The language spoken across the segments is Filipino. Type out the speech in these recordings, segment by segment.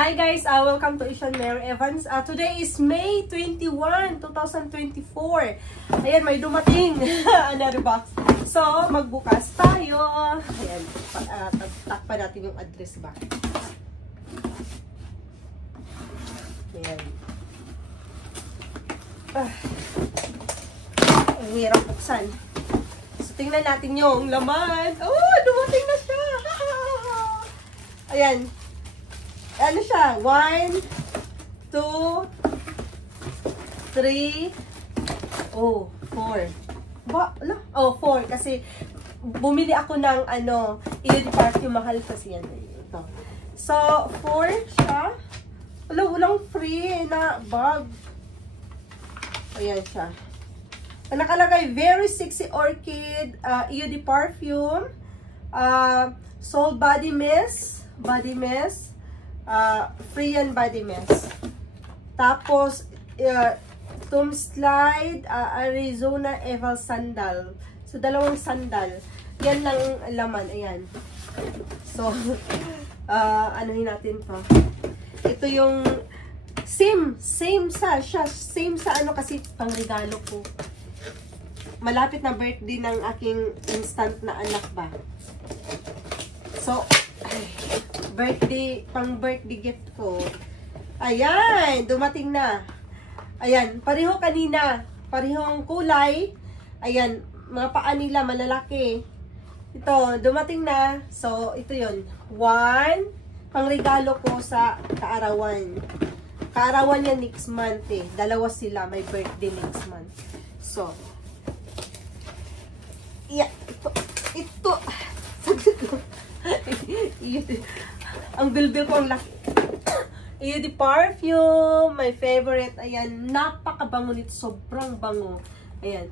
Hi guys, welcome to Ishan Mary Evans. Today is May 21, 2024. Ayan, may dumating another box. So, magbukas tayo. Ayan, takpan natin yung address ba. Ayan. Ang hirap buksan. So, tingnan natin yung laman. Oh, dumating na siya. Ayan. Ano siya? 1, 2, 3, 4. Ba? Ala? Oh, 4. Kasi, bumili ako ng, Eau de Parfum. Mahal kasi yan. Ito. So, 4 siya. Wala, walang free na bag. Ayan siya. Ang nakalagay, very sexy orchid, Eau de Parfum, Soul Body Mist, free yan body mist. Tapos, Tomb Slide, Arizona Eval Sandal. So, dalawang sandal. Yan lang laman. Ayan. So, anuhin natin to. Ito yung same sa kasi pangregalo ko. Malapit na birthday ng aking instant na anak ba. So, pang birthday gift ko. Ayan, dumating na. Ayan, pareho kanina. Parehong kulay. Ayan, mga paa nila malalaki. Ito, dumating na. So, ito yun. 1, pang regalo ko sa kaarawan. Kaarawan yan next month eh. Dalawa sila, may birthday next month. So, yeah, ito. Ang bilbil ko ang laki. Eau de Parfum, my favorite. Ayan, napakabango nito. Sobrang bango. Ayan.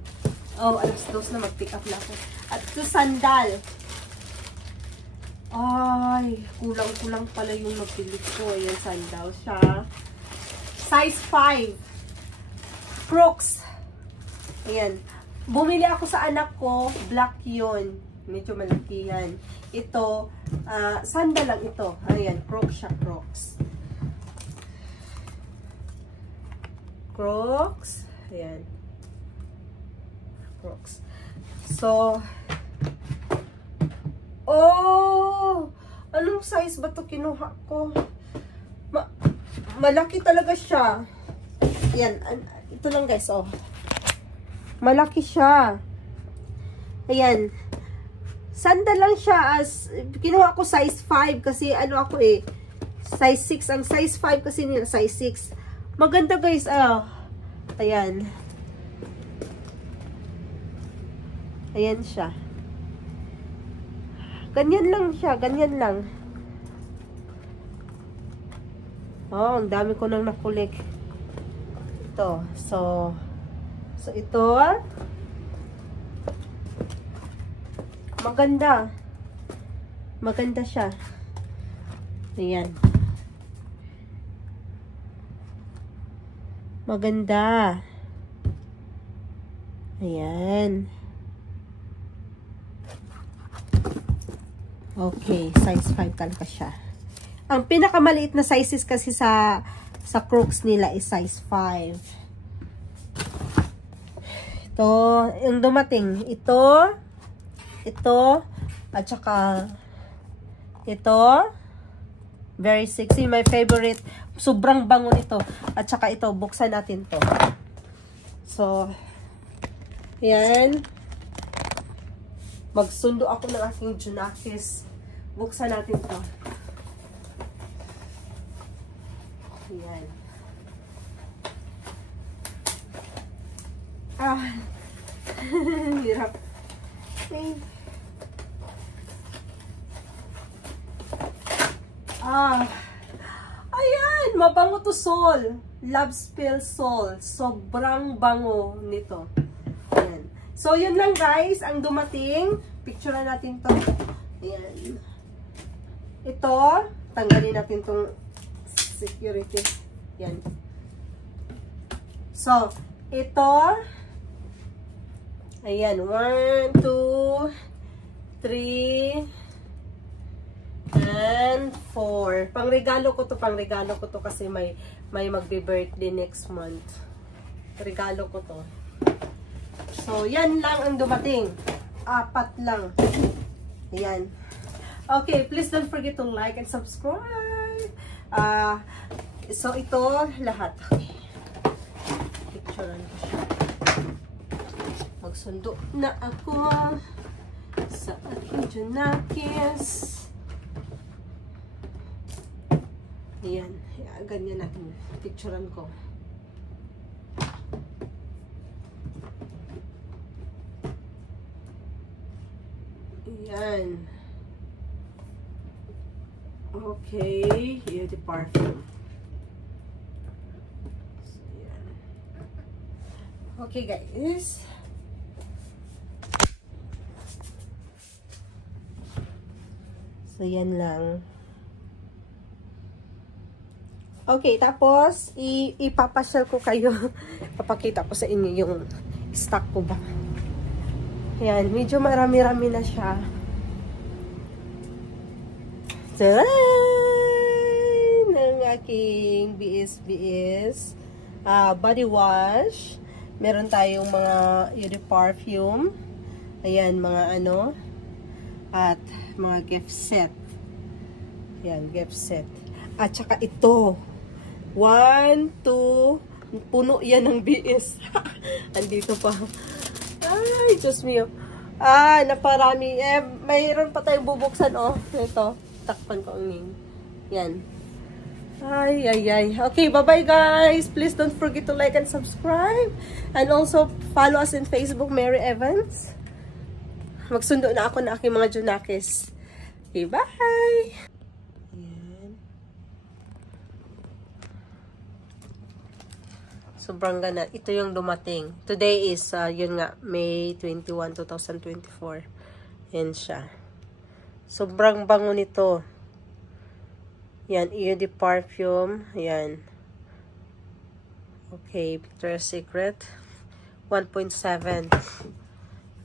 Oh, alas 2 na mag-pick up na ako. At ito, sandal. Ay, kulang-kulang pala yung nabili ko. Ayan, sandal siya. Size 5. Crocs. Ayan. Bumili ako sa anak ko. Black yun. Medyo malaki yan. Ito, sandal lang ito. Ayan, Crocs siya, Crocs. Crocs. Ayan. Crocs. So, anong size ba ito kinuha ko? Malaki talaga siya. Ayan, ito lang guys, malaki siya. Ayan. Sandal lang siya kinuha ko size 5 kasi ako size 6. Ang size 5 kasi nila size 6. Maganda guys, ayan. Ayan siya. Ganyan lang siya, ganyan lang. Oh, ang dami ko nang nakulik. Ito, so ito, maganda. Maganda siya. Ayan. Maganda. Ayan. Okay, size 5 talaga siya. Ang pinakamaliit na sizes kasi sa Crocs nila is size 5. Ito, yung dumating. Ito, at saka ito, very sexy, my favorite, sobrang bango nito, at saka ito, buksan natin to. So, yan, magsundo ako ng aking Junakis, buksan natin to. Yan. Hirap. Ayan, mabango to Sol. Love Spill Sol. Sobrang bango nito. Ayan. So, yun lang guys, ang dumating. Picture na natin to. Ayan. Ito, tanggalin natin tong security. Ayan. So, ito, ayan, 1, 2, 3, And 4. Pangregalo ko to kasi may magbe-birthday next month. Regalo ko to. So, yan lang ang dumating. 4 lang. Yan. Okay, please don't forget to like and subscribe. So, ito lahat. Okay. Picturean ko siya. Magsundo na ako sa aking Junakis. Ayan. Ganyan natin. Picturean ko. Ayan. Okay. Yun the parfum. So, ayan. Okay, guys. So, yan lang. Okay, tapos, ipapasyal ko kayo. Papakita ko sa inyo yung stock ko ba. Ayan, medyo marami-rami na siya. Taran! Ang aking BS body wash. Meron tayong mga Eau de Parfum. Ayan, mga ano. At mga gift set. Ayan, gift set. At saka ito. 1, 2, puno yan ng BS. Andito pa. Ay, Diyos mio. Naparami. Mayroon pa tayong bubuksan, oh. Ito. Takpan ko ang name. Yan. Ay. Okay, bye-bye, guys. Please don't forget to like and subscribe. And also, follow us in Facebook, Mary Evans. Magsundo na ako na aking mga Junakis. Okay, bye! Sobrang ganda. Ito yung dumating. Today is, yun nga, May 21, 2024. Yan siya. Sobrang bango nito. Yan, Eau de Parfum. Yan. Okay, Victoria's Secret. 1.7.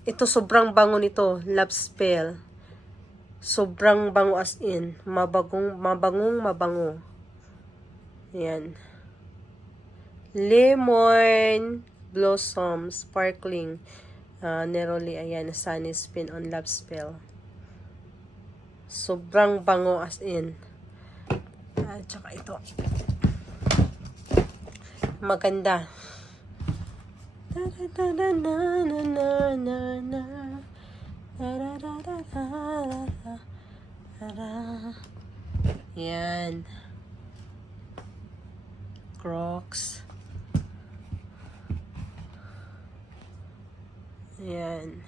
Ito, sobrang bango nito. Love Spell. Sobrang bango as in. Mabango. Yan. Lemon Blossom Sparkling Neroli, ayan, Sunny Spin on Love Spell. Sobrang bango as in. At saka ito. Maganda. Yan. Crocs. Ayan.